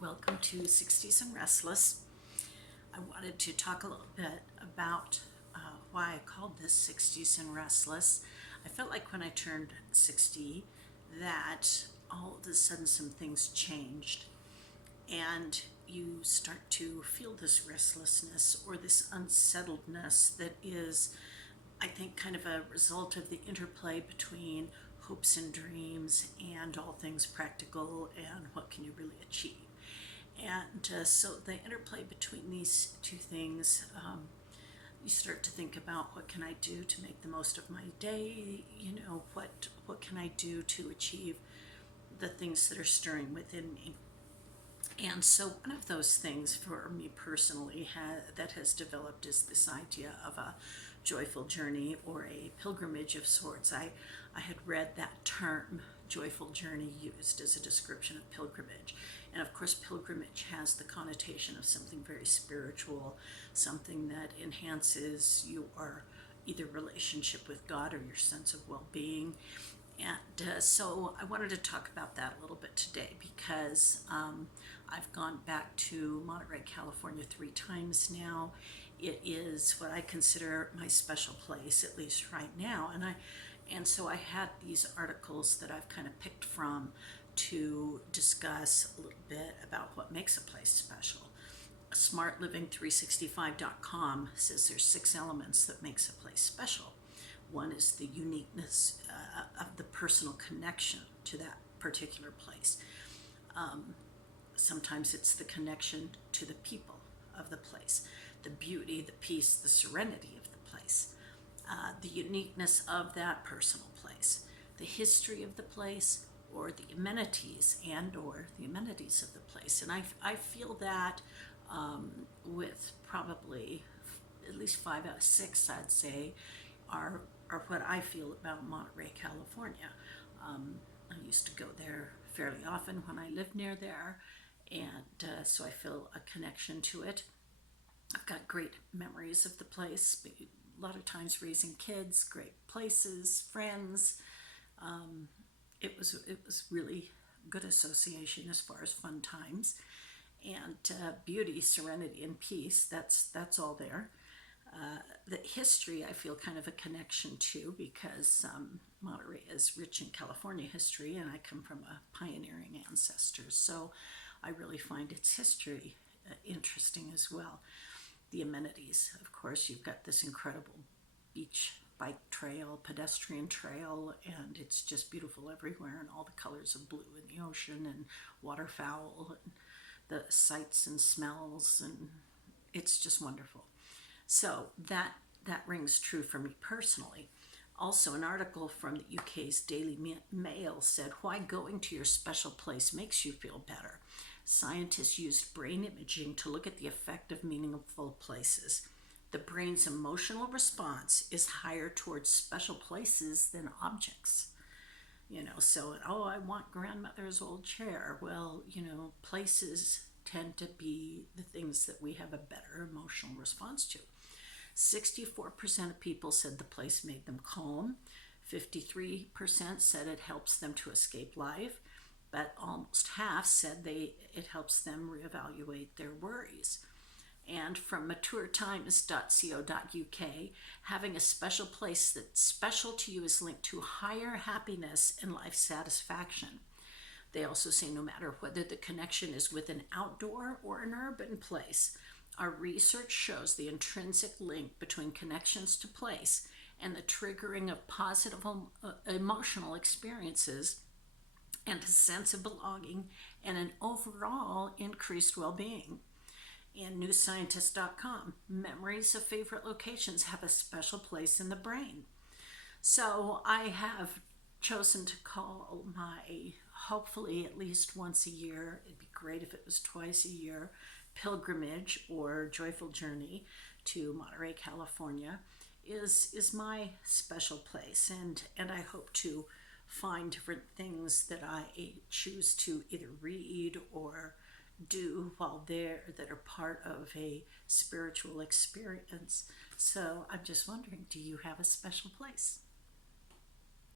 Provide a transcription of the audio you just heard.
Welcome to 60s and Restless. I wanted to talk a little bit about why I called this 60s and Restless. I felt like when I turned 60 that all of a sudden some things changed and you start to feel this restlessness or this unsettledness that is, I think, kind of a result of the interplay between hopes and dreams and all things practical and what can you really achieve. And so the interplay between these two things, you start to think about what can I do to make the most of my day. What can I do to achieve the things that are stirring within me. And so one of those things for me personally that has developed is this idea of a joyful journey or a pilgrimage of sorts. I had read that term, joyful journey, used as a description of pilgrimage. And of course, pilgrimage has the connotation of something very spiritual, something that enhances your either relationship with God or your sense of well-being. And so I wanted to talk about that a little bit today because I've gone back to Monterey, California 3 times now. It is what I consider my special place, at least right now. And so I had these articles that I've kind of picked from to discuss a little bit about what makes a place special. SmartLiving365.com says there's 6 elements that makes a place special. One is the uniqueness of the personal connection to that particular place. Sometimes it's the connection to the people of the place, the beauty, the peace, the serenity of the place, the uniqueness of that personal place, the history of the place, or the amenities or the amenities of the place. And I feel that with probably at least 5 out of 6, I'd say, are what I feel about Monterey, California. I used to go there fairly often when I lived near there, and so I feel a connection to it. I've got great memories of the place, a lot of times raising kids, great places, friends. It was really good association as far as fun times, and beauty, serenity, and peace. That's all there. The history I feel kind of a connection to because Monterey is rich in California history, and I come from a pioneering ancestors, so I really find its history interesting as well. The amenities, of course, you've got this incredible beach bike trail, pedestrian trail, and it's just beautiful everywhere, and all the colors of blue in the ocean and waterfowl and the sights and smells, and it's just wonderful. So that rings true for me personally. Also, an article from the UK's Daily Mail said, why going to your special place makes you feel better. Scientists used brain imaging to look at the effect of meaningful places. The brain's emotional response is higher towards special places than objects. So, I want grandmother's old chair. Well, places tend to be the things that we have a better emotional response to. 64% of people said the place made them calm. 53% said it helps them to escape life, but almost half said it helps them reevaluate their worries. And from maturetimes.co.uk, having a special place that's special to you is linked to higher happiness and life satisfaction. They also say no matter whether the connection is with an outdoor or an urban place, our research shows the intrinsic link between connections to place and the triggering of positive emotional experiences and a sense of belonging and an overall increased well-being. In newscientist.com, memories of favorite locations have a special place in the brain. So I have chosen to call my, hopefully at least once a year, it'd be great if it was twice a year, pilgrimage or joyful journey to Monterey, California is my special place, and I hope to find different things that I choose to either read or do while there that are part of a spiritual experience. So I'm just wondering, do you have a special place?